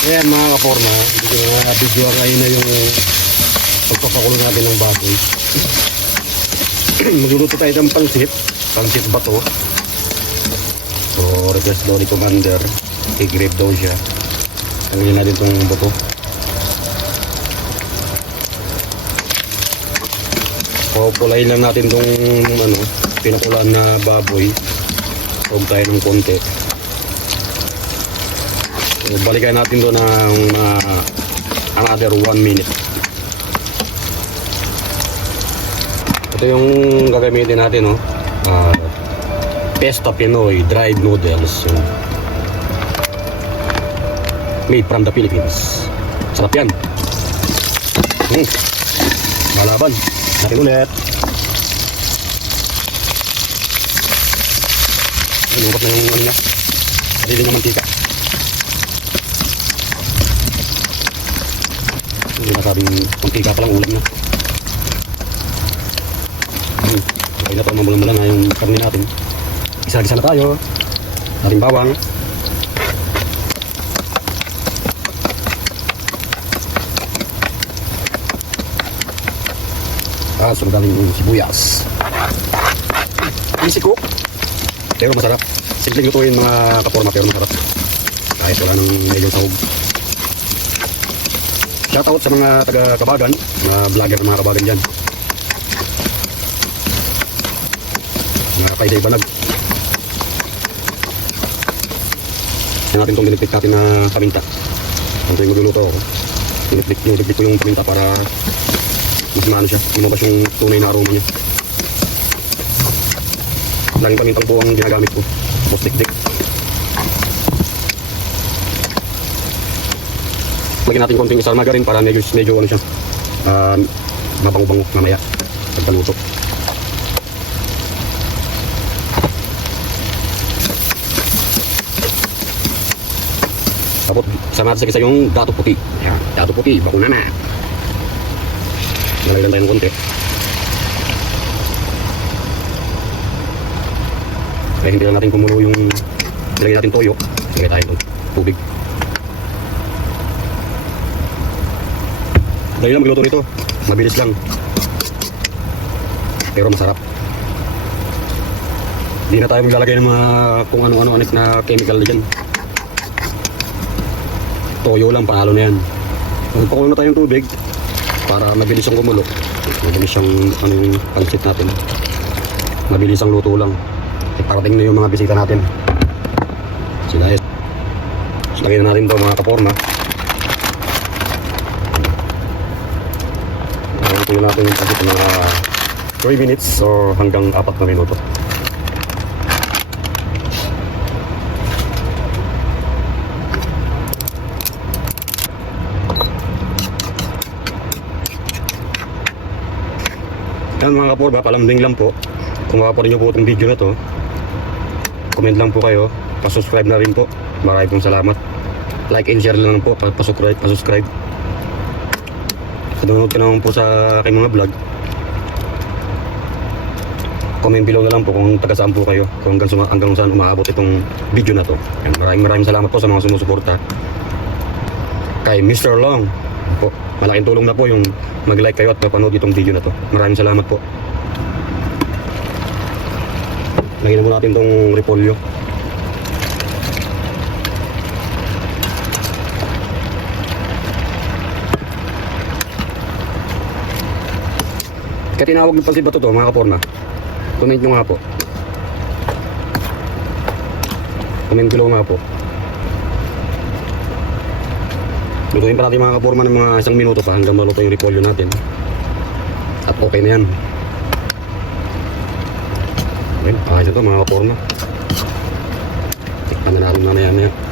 Ayan mga kaporma, video na video ngayon na yung pagpapakulo natin ng baboy. Magluluto tayo ng pansit, pansit bato. So request daw ni Commander, i-grave daw siya. Tanggalin natin itong bato. Papulayin lang natin itong ano, pinakulaan na baboy. Huwag tayo ng konti. So, balikan natin doon ng uh, another 1 minute. Ito yung gagamitin natin, no? Uh, Pesta Pinoy dried noodles. So, made from the Philippines. Sarap yan. Hmm. Malaban. Natin ulit. Inubot na yung ano niya. Sarili ng mantika. Hindi masabing mantika pa lang ulam na. Hmm. Okay na to, mamula-mula na yung karne natin. Isa-gisa na tayo. Dating bawang. Ah, sunod natin yung sibuyas. Easy cook. Pero masarap. Simpleng lutuin mga kaporma pero masarap. Kahit wala nang medyo sahog. Shoutout sa mga taga Kabagan, mga vlogger mga Kabagan dyan. Mga kaiday banag. Yan natin itong dinipit natin na paminta. Ito yung magluluto ako. Dinipit, dinipit ko yung paminta para mas maano siya. Lumabas yung tunay na aroma niya. Laging pamintang po ang ginagamit ko. Tapos dikdik. Lagyan natin konting isang margarine para medyo, medyo ano siya. Uh, mabango-bango mamaya. Pagkaluto. Tapos sama natin sa isa yung dato puti. Ayan, dato puti, bakuna na. Nalagyan tayo ng konti. Kaya hindi lang natin kumulo yung ilagay natin toyo. Ilagay tayo ng tubig. Dahil lang magluto nito. Mabilis lang. Pero masarap. Hindi na tayo maglalagay ng mga kung ano-ano anik na chemical na dyan. Toyo lang, panalo na yan. Magpakulo na tayong tubig para mabilis ang kumulo. Mabilis ang ano yung pansit natin. Mabilis ang luto lang. Eh, parating na yung mga bisita natin. Sila eh. So, lagyan na natin ito mga kaporma. Luto natin yung ng mga 3 minutes or hanggang 4 na minuto. Yan mga kaporba, palambing lang po. Kung makaparin nyo po itong video na to, comment lang po kayo. Pasubscribe na rin po. Maraming salamat. Like and share lang po. pa- Pasubscribe, pasubscribe. Nanonood ka naman po sa aking mga vlog. Comment below na lang po kung taga saan po kayo. Kung hanggang, suma, hanggang saan umaabot itong video na to. Maraming maraming salamat po sa mga sumusuporta. Kay Mr. Long po. Malaking tulong na po yung mag-like kayo at mapanood itong video na to. Maraming salamat po. Lagyan na po natin itong repolyo. Kaya tinawag yung pansit ba to, mga kaporma? Comment nyo nga po. Comment below nga po. Lutuin pa natin mga kaporma ng mga isang minuto pa hanggang maluto yung repolyo natin. At okay na yan. Okay, ayos na to mga kaporma. Tikpan na natin mamaya na yan.